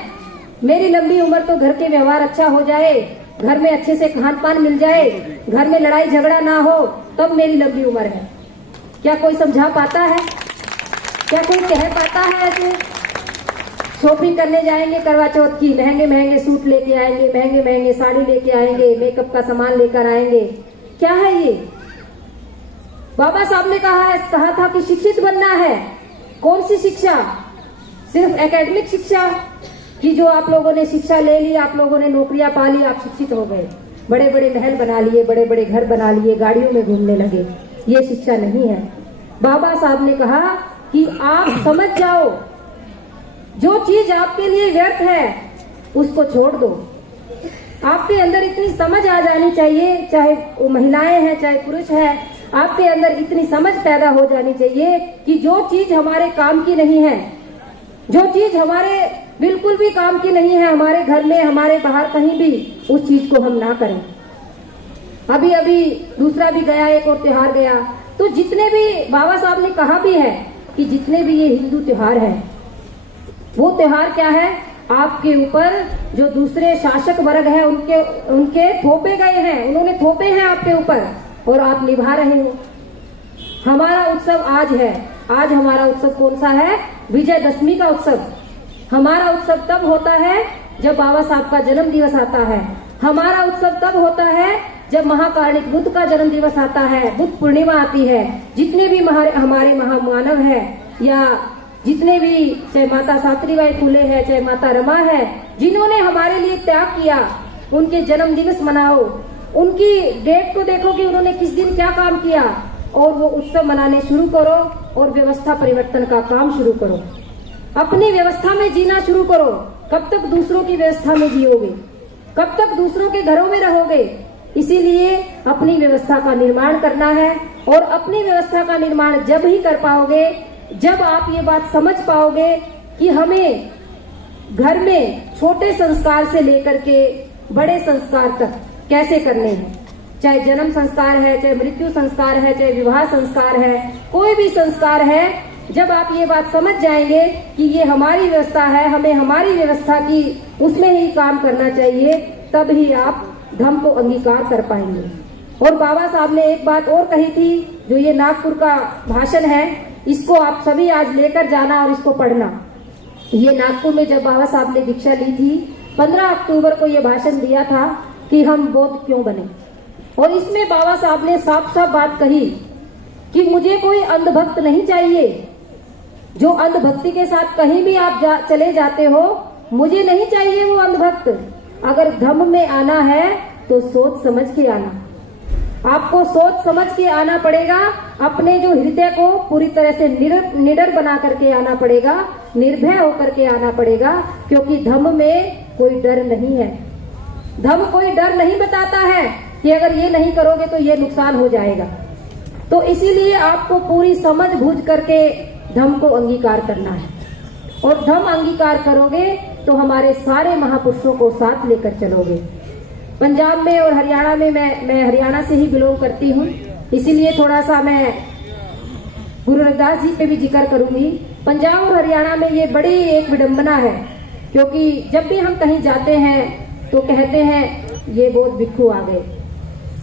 मेरी लंबी उम्र तो घर के व्यवहार अच्छा हो जाए, घर में अच्छे से खान पान मिल जाए, घर में लड़ाई झगड़ा ना हो, तब मेरी लंबी उम्र है। क्या कोई समझा पाता है? क्या कोई कह पाता है? ऐसे शॉपिंग करने जाएंगे करवा चौथ की, महंगे महंगे सूट लेके आएंगे, महंगे महंगे साड़ी लेके आएंगे, मेकअप का सामान लेकर आएंगे। क्या है ये? बाबा साहब ने कहा था कि शिक्षित बनना है। कौन सी शिक्षा? सिर्फ एकेडमिक शिक्षा कि जो आप लोगों ने शिक्षा ले ली, आप लोगों ने नौकरियां पा ली, आप शिक्षित हो गए, बड़े बड़े महल बना लिए, बड़े बड़े घर बना लिए, गाड़ियों में घूमने लगे। ये शिक्षा नहीं है। बाबा साहब ने कहा कि आप समझ जाओ, जो चीज आपके लिए व्यर्थ है उसको छोड़ दो। आपके अंदर इतनी समझ आ जानी चाहिए, चाहे वो महिलाएं हैं चाहे पुरुष है, आपके अंदर इतनी समझ पैदा हो जानी चाहिए कि जो चीज हमारे काम की नहीं है, जो चीज हमारे बिल्कुल भी काम की नहीं है, हमारे घर में हमारे बाहर कहीं भी, उस चीज को हम ना करें। अभी अभी दूसरा भी गया, एक और त्योहार गया। तो जितने भी बाबा साहब ने कहा भी है कि जितने भी ये हिंदू त्योहार है, वो त्योहार क्या है? आपके ऊपर जो दूसरे शासक वर्ग है उनके थोपे गए हैं, उन्होंने थोपे हैं आपके ऊपर और आप निभा रहे हो। हमारा उत्सव आज है। आज हमारा उत्सव कौन सा है? विजयदशमी का उत्सव। हमारा उत्सव तब होता है जब बाबा साहब का जन्म दिवस आता है। हमारा उत्सव तब होता है जब महाकारुणिक बुद्ध का जन्म दिवस आता है, बुद्ध पूर्णिमा आती है। जितने भी हमारे महामानव है, या जितने भी, चाहे माता सावित्रीबाई फुले है, चाहे माता रमा है, जिन्होंने हमारे लिए त्याग किया, उनके जन्म दिवस मनाओ। उनकी डेट को देखो कि उन्होंने किस दिन क्या काम किया, और वो उत्सव मनाने शुरू करो और व्यवस्था परिवर्तन का काम शुरू करो। अपनी व्यवस्था में जीना शुरू करो। कब तक दूसरों की व्यवस्था में जियोगे? कब तक दूसरों के घरों में रहोगे? इसीलिए अपनी व्यवस्था का निर्माण करना है, और अपनी व्यवस्था का निर्माण जब ही कर पाओगे जब आप ये बात समझ पाओगे कि हमें घर में छोटे संस्कार से लेकर के बड़े संस्कार तक कैसे करने हैं। चाहे जन्म संस्कार है, चाहे मृत्यु संस्कार है, चाहे विवाह संस्कार है, कोई भी संस्कार है, जब आप ये बात समझ जाएंगे कि ये हमारी व्यवस्था है, हमें हमारी व्यवस्था की उसमें ही काम करना चाहिए, तब ही आप धम्म को अंगीकार कर पाएंगे। और बाबा साहब ने एक बात और कही थी, जो ये नागपुर का भाषण है, इसको आप सभी आज लेकर जाना और इसको पढ़ना। ये नागपुर में जब बाबा साहब ने दीक्षा ली थी, 15 अक्टूबर को ये भाषण दिया था कि हम बौद्ध क्यों बने। और इसमें बाबा साहब ने साफ साफ बात कही कि मुझे कोई अंधभक्त नहीं चाहिए। जो अंधभक्ति के साथ कहीं भी आप चले जाते हो, मुझे नहीं चाहिए वो अंधभक्त। अगर धम्म में आना है तो सोच समझ के आना। आपको सोच समझ के आना पड़ेगा। अपने जो हृदय को पूरी तरह से निडर बना करके आना पड़ेगा, निर्भय होकर के आना पड़ेगा, क्योंकि धम्म में कोई डर नहीं है। धम्म कोई डर नहीं बताता है कि अगर ये नहीं करोगे तो ये नुकसान हो जाएगा। तो इसीलिए आपको पूरी समझ बूझ करके धम्म को अंगीकार करना है, और धम्म अंगीकार करोगे तो हमारे सारे महापुरुषों को साथ लेकर चलोगे। पंजाब में और हरियाणा में, मैं हरियाणा से ही बिलोंग करती हूँ, इसीलिए थोड़ा सा मैं गुरु रविदास जी पे भी जिक्र करूंगी। पंजाब और हरियाणा में ये बड़ी एक विडंबना है, क्योंकि जब भी हम कहीं जाते हैं तो कहते हैं ये बौद्ध भिक्षु आ गए,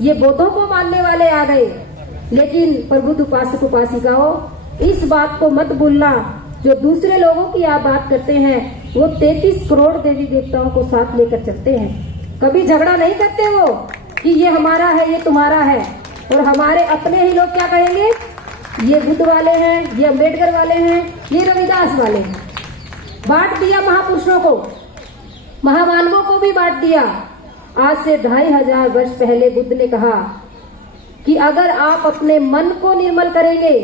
ये बौद्धों को मानने वाले आ गए। लेकिन प्रबुद्ध उपासक उपासिकाओं, इस बात को मत भूलना, जो दूसरे लोगों की आप बात करते हैं वो 33 करोड़ देवी देवताओं को साथ लेकर चलते हैं। कभी झगड़ा नहीं करते वो कि ये हमारा है, ये तुम्हारा है। और हमारे अपने ही लोग क्या कहेंगे, ये बुद्ध वाले हैं, ये अम्बेडकर वाले हैं, ये रविदास वाले हैं। बांट दिया महापुरुषों को, महामानवों को भी बांट दिया। आज से 2500 वर्ष पहले बुद्ध ने कहा कि अगर आप अपने मन को निर्मल करेंगे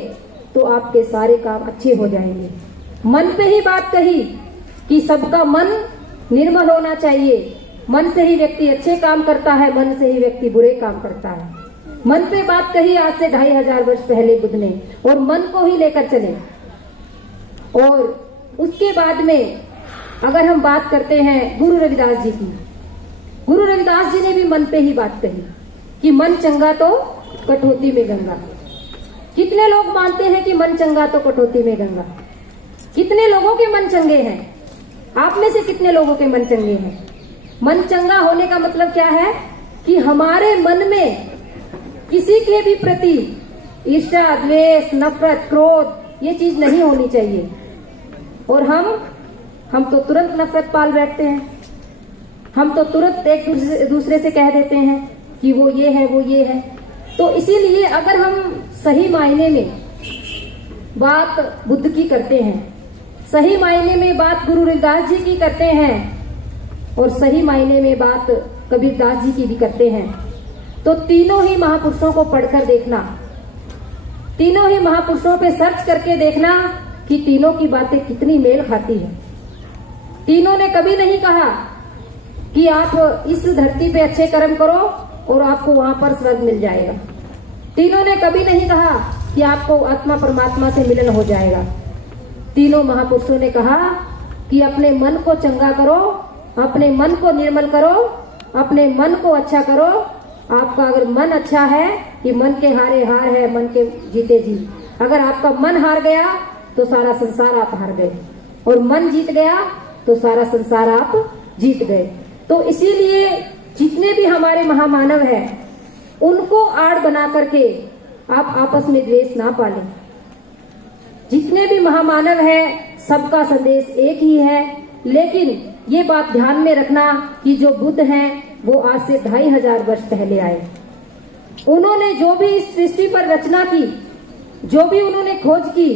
तो आपके सारे काम अच्छे हो जाएंगे। मन पे ही बात कही कि सबका मन निर्मल होना चाहिए। मन से ही व्यक्ति अच्छे काम करता है, मन से ही व्यक्ति बुरे काम करता है। मन पे बात कही आज से 2500 वर्ष पहले बुद्ध ने, और मन को ही लेकर चले। और उसके बाद में अगर हम बात करते हैं गुरु रविदास जी की, गुरु रविदास जी ने भी मन पे ही बात कही कि मन चंगा तो कठौती में गंगा। कितने लोग मानते हैं कि मन चंगा तो कठौती में गंगा? कितने लोगों के मन चंगे हैं? आप में से कितने लोगों के मन चंगे हैं? मन चंगा होने का मतलब क्या है कि हमारे मन में किसी के भी प्रति ईर्ष्या, द्वेष, नफरत, क्रोध ये चीज नहीं होनी चाहिए। और हम तो तुरंत नफरत पाल बैठते हैं। हम तो तुरंत एक दूसरे से कह देते हैं कि वो ये है, वो ये है। तो इसीलिए अगर हम सही मायने में बात बुद्ध की करते हैं, सही मायने में बात गुरु रविदास जी की करते हैं, और सही मायने में बात कबीरदास जी की भी करते हैं, तो तीनों ही महापुरुषों को पढ़कर देखना, तीनों ही महापुरुषों पे सर्च करके देखना कि तीनों की बातें कितनी मेल खाती है। तीनों ने कभी नहीं कहा कि आप इस धरती पे अच्छे कर्म करो और आपको वहां पर स्वर्ग मिल जाएगा। तीनों ने कभी नहीं कहा कि आपको आत्मा परमात्मा से मिलन हो जाएगा। तीनों महापुरुषों ने कहा कि अपने मन को चंगा करो, अपने मन को निर्मल करो, अपने मन को अच्छा करो। आपका अगर मन अच्छा है कि मन के हारे हार है, मन के जीते जीत। अगर आपका मन हार गया तो सारा संसार आप हार गए, और मन जीत गया तो सारा संसार आप जीत गए। तो इसीलिए जितने भी हमारे महामानव हैं उनको आड़ बना करके आप आपस में द्वेष ना पालें। जितने भी महामानव हैं सबका संदेश एक ही है, लेकिन ये बात ध्यान में रखना कि जो बुद्ध हैं वो आज से 2500 वर्ष पहले आए। उन्होंने जो भी इस सृष्टि पर रचना की, जो भी उन्होंने खोज की,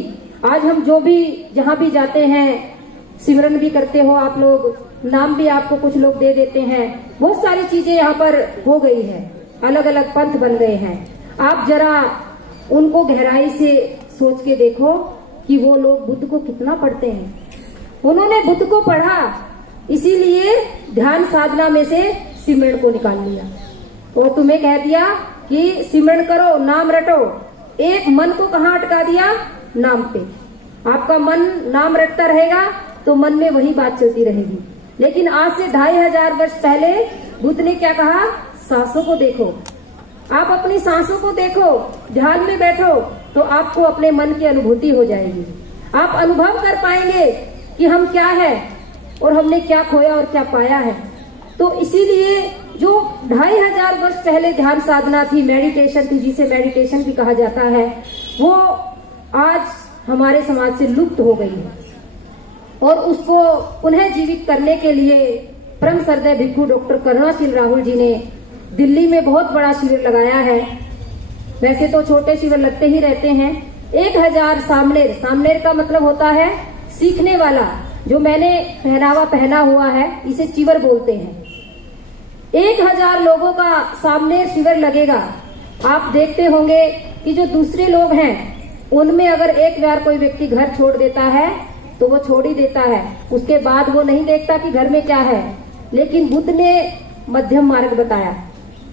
आज हम जो भी जहां भी जाते हैं, सिमरन भी करते हो आप लोग, नाम भी आपको कुछ लोग दे देते हैं, बहुत सारी चीजें यहाँ पर हो गई है, अलग अलग पंथ बन गए हैं। आप जरा उनको गहराई से सोच के देखो कि वो लोग बुद्ध को कितना पढ़ते हैं। उन्होंने बुद्ध को पढ़ा, इसीलिए ध्यान साधना में से सिमरन को निकाल लिया और तुम्हें कह दिया कि सिमरन करो, नाम रटो। एक मन को कहाँ अटका दिया? नाम पे। आपका मन नाम रटता रहेगा तो मन में वही बात चलती रहेगी। लेकिन आज से 2500 वर्ष पहले बुद्ध ने क्या कहा? सांसों को देखो, आप अपनी सांसों को देखो, ध्यान में बैठो तो आपको अपने मन की अनुभूति हो जाएगी। आप अनुभव कर पाएंगे कि हम क्या है और हमने क्या खोया और क्या पाया है। तो इसीलिए जो 2500 वर्ष पहले ध्यान साधना थी, मेडिटेशन थी, जिसे मेडिटेशन भी कहा जाता है, वो आज हमारे समाज से लुप्त हो गई है। और उसको पुनः जीवित करने के लिए परम श्रद्धेय भिक्षु डॉक्टर करुणाशील राहुल जी ने दिल्ली में बहुत बड़ा शिविर लगाया है। वैसे तो छोटे शिविर लगते ही रहते हैं। 1000 सामनेर, सामनेर का मतलब होता है सीखने वाला। जो मैंने पहनावा पहना हुआ है इसे चिवर बोलते हैं। 1000 लोगों का सामनेर शिविर लगेगा। आप देखते होंगे कि जो दूसरे लोग हैं उनमें अगर एक बार कोई व्यक्ति घर छोड़ देता है तो वो छोड़ ही देता है, उसके बाद वो नहीं देखता कि घर में क्या है। लेकिन बुद्ध ने मध्यम मार्ग बताया,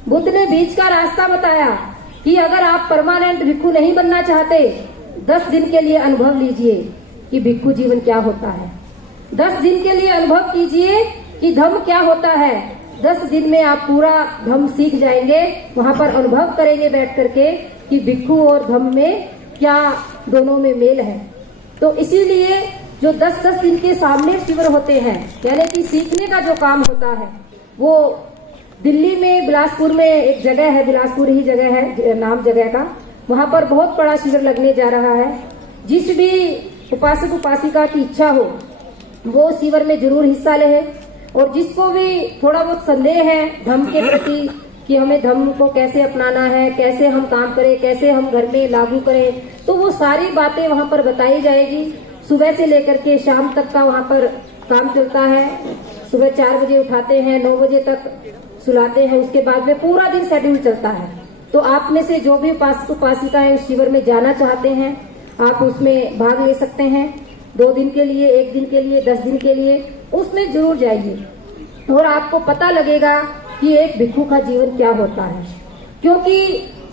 बुद्ध ने बीच का रास्ता बताया कि अगर आप परमानेंट भिक्षु नहीं बनना चाहते, 10 दिन के लिए अनुभव लीजिए कि भिक्षु जीवन क्या होता है। 10 दिन के लिए अनुभव कीजिए कि धम्म क्या होता है। 10 दिन में आप पूरा धम्म सीख जाएंगे। वहां पर अनुभव करेंगे बैठ करके कि भिक्षु और धम्म में क्या दोनों में मेल है। तो इसीलिए जो 10-10 दिन के सामने शिविर होते हैं, यानी कि सीखने का जो काम होता है, वो दिल्ली में बिलासपुर में एक जगह है, बिलासपुर ही जगह है नाम जगह का, वहां पर बहुत बड़ा शिविर लगने जा रहा है। जिस भी उपासक उपासिका की इच्छा हो वो शिविर में जरूर हिस्सा ले। और जिसको भी थोड़ा बहुत संदेह है धम्म के प्रति कि हमें धम्म को कैसे अपनाना है, कैसे हम काम करें, कैसे हम घर में लागू करें, तो वो सारी बातें वहां पर बताई जाएगी। सुबह से लेकर के शाम तक का वहां पर काम चलता है। सुबह 4 बजे उठाते हैं, 9 बजे तक सुलाते हैं, उसके बाद में पूरा दिन शेड्यूल चलता है। तो आप में से जो भी उपासक उपासिकाएं उस शिविर में जाना चाहते हैं, आप उसमें भाग ले सकते हैं। 2 दिन के लिए, 1 दिन के लिए, 10 दिन के लिए उसमें जरूर जाइए और आपको पता लगेगा कि एक भिक्षु का जीवन क्या होता है। क्योंकि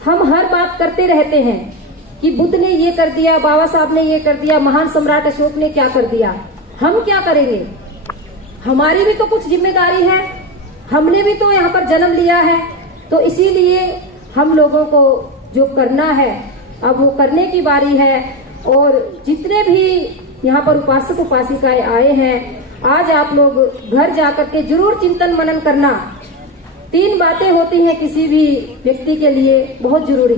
हम हर बात करते रहते हैं कि बुद्ध ने ये कर दिया, बाबा साहब ने ये कर दिया, महान सम्राट अशोक ने क्या कर दिया। हम क्या करेंगे? हमारी भी तो कुछ जिम्मेदारी है, हमने भी तो यहाँ पर जन्म लिया है। तो इसीलिए हम लोगों को जो करना है अब वो करने की बारी है। और जितने भी यहाँ पर उपासक उपासिकाएं आए हैं, आज आप लोग घर जाकर के जरूर चिंतन मनन करना। 3 बातें होती हैं किसी भी व्यक्ति के लिए बहुत जरूरी।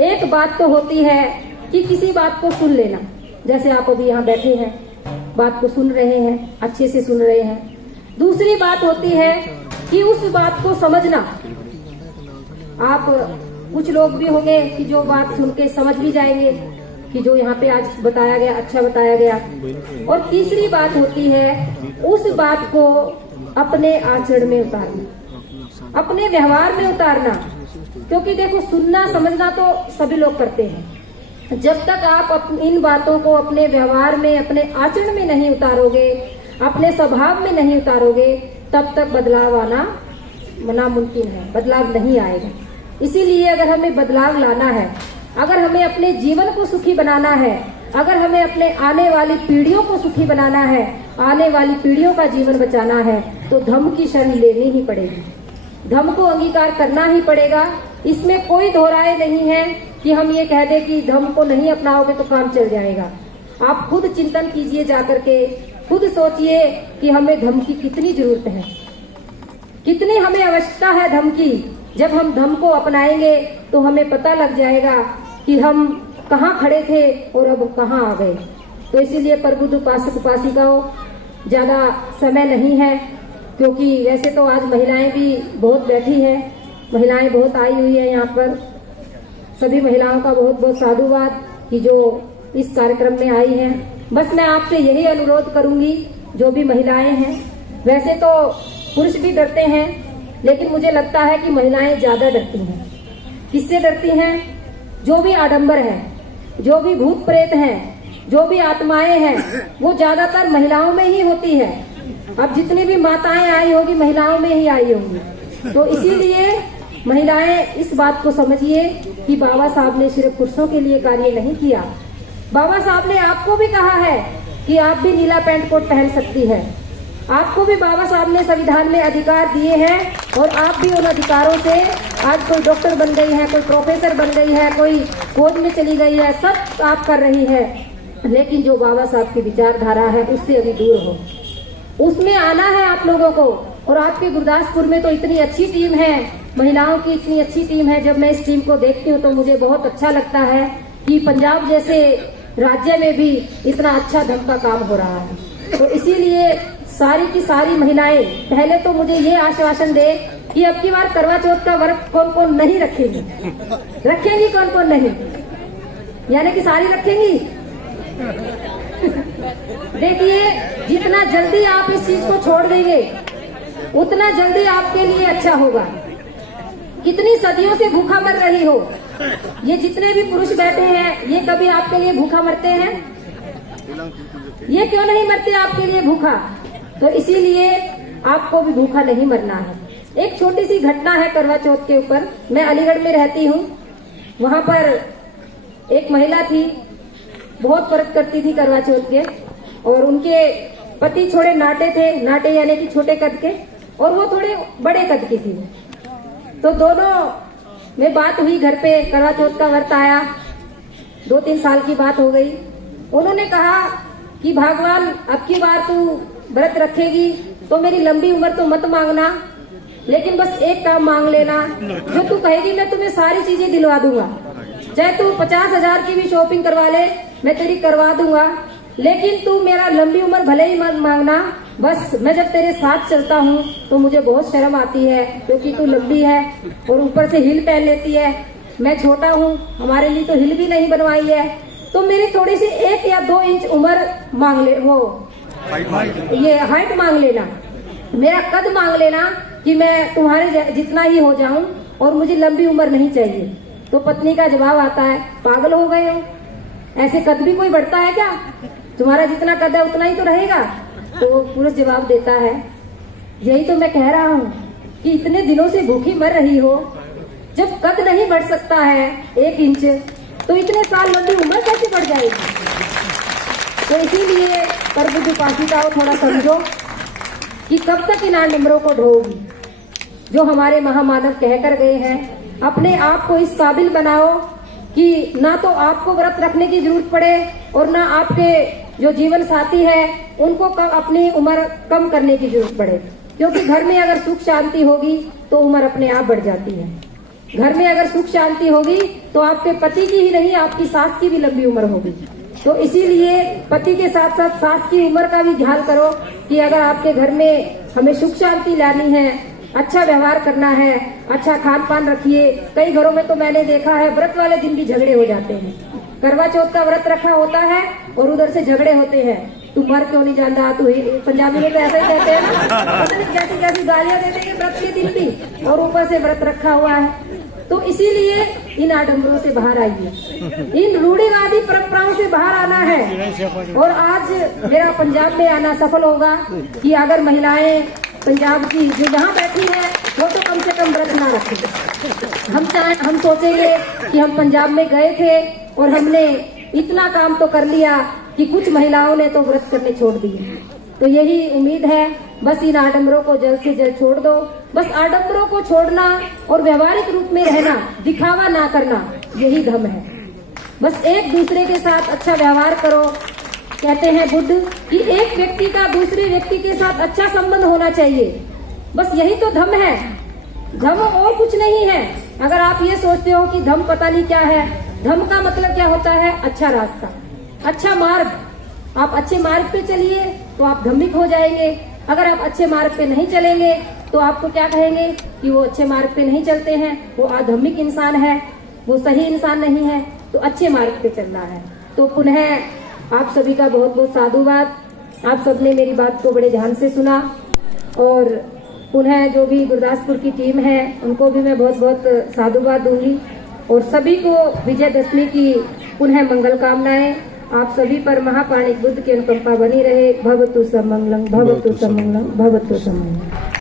एक बात तो होती है कि किसी बात को सुन लेना, जैसे आप अभी यहाँ बैठे हैं, बात को सुन रहे हैं, अच्छे से सुन रहे हैं। दूसरी बात होती है कि उस बात को समझना। आप कुछ लोग भी होंगे कि जो बात सुन के समझ भी जाएंगे कि जो यहाँ पे आज बताया गया अच्छा बताया गया। और तीसरी बात होती है उस बात को अपने आचरण में उतारना, अपने व्यवहार में उतारना। क्योंकि देखो, सुनना समझना तो सभी लोग करते हैं, जब तक आप इन बातों को अपने व्यवहार में, अपने आचरण में नहीं उतारोगे, अपने स्वभाव में नहीं उतारोगे, तब तक बदलाव आना नामुमकिन है, बदलाव नहीं आएगा। इसीलिए अगर हमें बदलाव लाना है, अगर हमें अपने जीवन को सुखी बनाना है, अगर हमें अपने आने वाली पीढ़ियों को सुखी बनाना है, आने वाली पीढ़ियों का जीवन बचाना है, तो धम्म की शरण लेनी ही पड़ेगी, धम्म को अंगीकार करना ही पड़ेगा। इसमें कोई दोहराए नहीं है कि हम ये कह दें कि धम्म को नहीं अपनाओगे तो काम चल जाएगा। आप खुद चिंतन कीजिए, जाकर के खुद सोचिए कि हमें धम्म की कितनी जरूरत है, कितनी हमें आवश्यकता है धम्म की। जब हम धम्म को अपनाएंगे तो हमें पता लग जाएगा कि हम कहाँ खड़े थे और अब कहाँ आ गए। तो इसीलिए प्रबुद्ध उपासक उपासिकाओं, ज्यादा समय नहीं है, क्योंकि वैसे तो आज महिलाएं भी बहुत बैठी हैं, महिलाएं बहुत आई हुई है यहाँ पर। सभी महिलाओं का बहुत बहुत साधुवाद कि जो इस कार्यक्रम में आई हैं। बस मैं आपसे यही अनुरोध करूंगी, जो भी महिलाएं हैं, वैसे तो पुरुष भी डरते हैं, लेकिन मुझे लगता है कि महिलाएं ज्यादा डरती हैं। किससे डरती हैं? जो भी आडंबर है, जो भी भूत प्रेत हैं, जो भी आत्माएं हैं, वो ज्यादातर महिलाओं में ही होती है। अब जितनी भी माताएं आई होगी, महिलाओं में ही आई होंगी। तो इसीलिए महिलाएं इस बात को समझिए कि बाबा साहब ने सिर्फ पुरुषों के लिए कार्य नहीं किया। बाबा साहब ने आपको भी कहा है कि आप भी नीला पैंट कोट पहन सकती है। आपको भी बाबा साहब ने संविधान में अधिकार दिए हैं और आप भी उन अधिकारों से आज कोई डॉक्टर बन गई है, कोई प्रोफेसर बन गई है, कोई खोज में चली गई है, सब आप कर रही है। लेकिन जो बाबा साहब की विचारधारा है उससे अभी दूर हो, उसमें आना है आप लोगों को। और आपके गुरदासपुर में तो इतनी अच्छी टीम है, महिलाओं की इतनी अच्छी टीम है। जब मैं इस टीम को देखती हूँ तो मुझे बहुत अच्छा लगता है कि पंजाब जैसे राज्य में भी इतना अच्छा ढंग का काम हो रहा है। तो इसीलिए सारी की सारी महिलाएं पहले तो मुझे ये आश्वासन दे कि अब की बार करवा चौथ का व्रत कौन कौन नहीं रखेंगी, रखेंगी कौन कौन नहीं, यानी कि सारी रखेंगी। देखिए, जितना जल्दी आप इस चीज को छोड़ देंगे उतना जल्दी आपके लिए अच्छा होगा। कितनी सदियों से भूखा मर रही हो, ये जितने भी पुरुष बैठे हैं, ये कभी आपके लिए भूखा मरते हैं? ये क्यों नहीं मरते आपके लिए भूखा? तो इसीलिए आपको भी भूखा नहीं मरना है। एक छोटी सी घटना है करवा चौथ के ऊपर। मैं अलीगढ़ में रहती हूँ, वहाँ पर एक महिला थी, बहुत व्रत करती थी करवा चौथ के, और उनके पति थोड़े नाटे थे, नाटे यानी कि छोटे कद के, और वो थोड़े बड़े कद की थी। तो दोनों में बात हुई, घर पे करवा चौथ का व्रत आया, 2-3 साल की बात हो गई। उन्होंने कहा कि भगवान अब की बार तू व्रत रखेगी तो मेरी लंबी उम्र तो मत मांगना, लेकिन बस एक काम मांग लेना, जो तू कहेगी मैं तुम्हें सारी चीजें दिलवा दूंगा, चाहे तू 50,000 की भी शॉपिंग करवा ले, मैं तेरी करवा दूंगा, लेकिन तू मेरा लंबी उम्र भले ही मत मांगना। बस मैं जब तेरे साथ चलता हूँ तो मुझे बहुत शर्म आती है, क्योंकि तू लंबी है और ऊपर से हिल पहन लेती है, मैं छोटा हूँ, हमारे लिए तो हिल भी नहीं बनवाई है, तो मेरी थोड़ी सी 1 या 2 इंच उम्र मांग ले, वो ये हाइट मांग लेना, मेरा कद मांग लेना कि मैं तुम्हारे जितना ही हो जाऊं, और मुझे लंबी उम्र नहीं चाहिए। तो पत्नी का जवाब आता है, पागल हो गए हो, ऐसे कद भी कोई बढ़ता है क्या? तुम्हारा जितना कद है उतना ही तो रहेगा। तो पुरुष जवाब देता है, यही तो मैं कह रहा हूँ कि इतने दिनों से भूखी मर रही हो, जब कद नहीं बढ़ सकता है 1 इंच, तो इतने साल लंबी उम्र कैसे बढ़ जाएगी? तो इसीलिए प्रबुद्ध उपासिकाओं थोड़ा समझो कि कब तक इन आडंबरों को ढोओगी। जो हमारे महामानव कहकर गए हैं, अपने आप को इस काबिल बनाओ कि ना तो आपको व्रत रखने की जरूरत पड़े और ना आपके जो जीवन साथी है उनको अपनी उम्र कम करने की जरूरत पड़े। क्योंकि घर में अगर सुख शांति होगी तो उम्र अपने आप बढ़ जाती है। घर में अगर सुख शांति होगी तो आपके पति की ही नहीं, आपकी सास की भी लंबी उम्र होगी। तो इसीलिए पति के साथ साथ सास की उम्र का भी ध्यान करो कि अगर आपके घर में हमें सुख शांति लानी है, अच्छा व्यवहार करना है, अच्छा खान पान रखिए। कई घरों में तो मैंने देखा है व्रत वाले दिन भी झगड़े हो जाते हैं। करवा चौथ का व्रत रखा होता है और उधर से झगड़े होते हैं, तू मर क्यों नहीं जानता, तू पंजाबी में तो ऐसा ही कहते हैं ना, जैसी जैसी गालियां दे देंगे व्रत के दिन भी, और ऊपर से व्रत रखा हुआ है। तो इसीलिए इन आडंबरों से बाहर आइए, इन रूढ़िवादी परंपराओं से बाहर आना है। और आज मेरा पंजाब में आना सफल होगा कि अगर महिलाएं पंजाब की जो यहाँ बैठी है वो तो कम से कम व्रत ना रखें। हम सोचेंगे कि हम पंजाब में गए थे और हमने इतना काम तो कर लिया कि कुछ महिलाओं ने तो व्रत करने छोड़ दिए। तो यही उम्मीद है, बस इन आडंबरों को जल्द से जल्द छोड़ दो। बस आडंबरों को छोड़ना और व्यवहारिक रूप में रहना, दिखावा ना करना, यही धर्म है। बस एक दूसरे के साथ अच्छा व्यवहार करो। कहते हैं बुद्ध कि एक व्यक्ति का दूसरे व्यक्ति के साथ अच्छा संबंध होना चाहिए। बस यही तो धर्म है, धर्म और कुछ नहीं है। अगर आप ये सोचते हो कि धर्म पता नहीं क्या है, धर्म का मतलब क्या होता है? अच्छा रास्ता, अच्छा मार्ग। आप अच्छे मार्ग पे चलिए तो आप धार्मिक हो जाएंगे। अगर आप अच्छे मार्ग पे नहीं चलेंगे तो आपको क्या कहेंगे कि वो अच्छे मार्ग पे नहीं चलते हैं, वो अधार्मिक इंसान है, वो सही इंसान नहीं है। तो अच्छे मार्ग पे चलना है। तो पुनः आप सभी का बहुत बहुत साधुवाद। आप सबने मेरी बात को बड़े ध्यान से सुना। और पुनः जो भी गुरदासपुर की टीम है उनको भी मैं बहुत बहुत साधुवाद दूंगी। और सभी को विजयदशमी की पुनः मंगल कामनाएं। आप सभी पर महापाणिक बुद्ध की अनुकंपा बनी रहे। भवतु समंगलम, भवतु समंगलम, भवतु समंगलम।